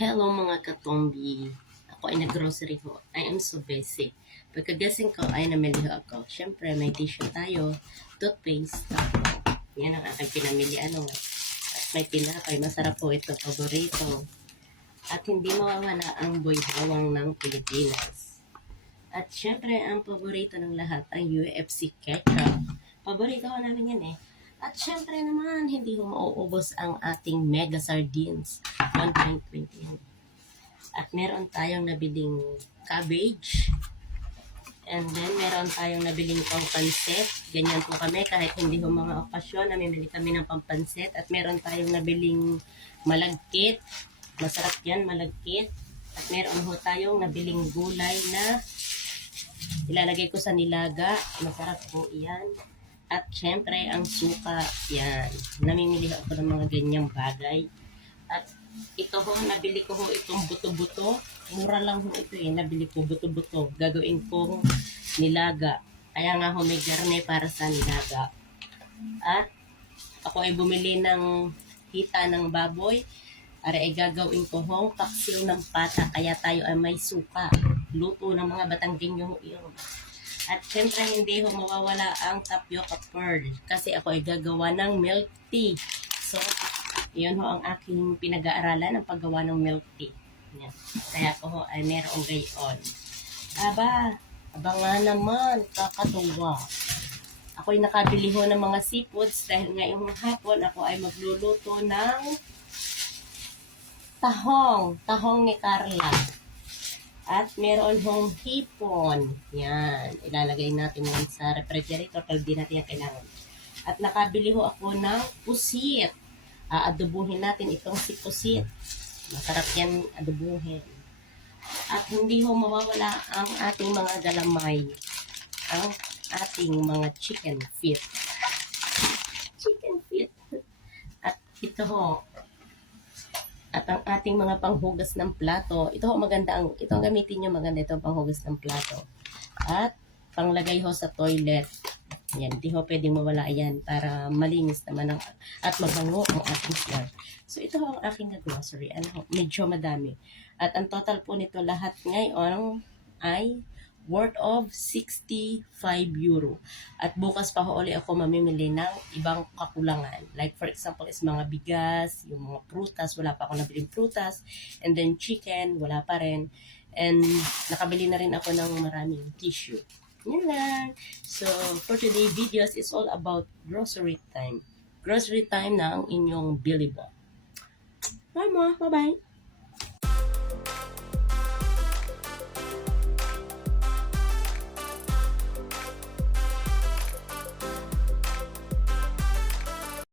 Hello mga katombi. Ako ay nag-grocery ho. I am so busy. Pagkagasing ko ay namili ho ako. Siyempre may tissue tayo, toothpaste. Yan ang aking pinamili. At may tinapay. Masarap po ito. Paborito. At hindi mawawala ang boy bawang ng Pilipinas. At siyempre ang paborito ng lahat ang UFC ketchup. Paborito ko namin yan eh. At syempre naman, hindi ho mauubos ang ating mega sardines. 1.20. At meron tayong nabiling cabbage. And then, meron tayong nabiling pampansit. Ganyan po kami, kahit hindi ho mga okasyon, namimili kami ng pampansit. At meron tayong nabiling malagkit. Masarap yan, malagkit. At meron ho tayong nabiling gulay na ilalagay ko sa nilaga. Masarap po iyan. At syempre, ang suka, yan. Namimili ako ng mga ganyang bagay. At ito ho, nabili ko ho itong buto-buto. Mura lang ho ito eh, nabili ko buto-buto. Gagawin kong nilaga. Kaya nga ho, may garne para sa nilaga. At ako ay bumili ng hita ng baboy. Para ay gagawin ko hong paksiw ng pata. Kaya tayo ay may suka. Luto ng mga Batanggenyo yun. At syempre, hindi ho mawawala ang tapioca pearl. Kasi ako ay gagawa ng milk tea. So, yun ho ang aking pinag-aaralan, ang paggawa ng milk tea. Yan. Kaya ako ho ay merong gayon. Aba nga naman, kakatuwa. Ako ay nakabili ho ng mga seafoods dahil ngayong hapon ako ay magluluto ng tahong ni Carla. At meron hong hipon. Yan. Ilalagay natin yan sa refrigerator kasi di natin yan kailangan. At nakabili ho ako ng pusit. Aadobuhin natin itong si pusit. Masarap yan adobuhin. At hindi ho mawawala ang ating mga galamay. Ang ating mga chicken feet. Chicken feet. At ito ho. At ang ating mga panghugas ng plato, ito ho maganda ito ang gamitin nyo, maganda itong panghugas ng plato. At panglagay ho sa toilet. Yan, di ho pwedeng mawala yan para malinis naman at mabango ang ating smell. So ito ho ang aking grocery. Medyo madami. At ang total po nito lahat ngayon ay worth of 65 euro. At bukas pa ho ulit ako mamimili ng ibang kakulangan. Like for example is mga bigas, yung mga prutas, wala pa ako nabiling prutas. And then chicken, wala pa rin. And nakabili na rin ako ng maraming tissue. Yan lang. So for today videos is all about grocery time. Grocery time na ang inyong Billy Boy. Bye mo. Bye-bye.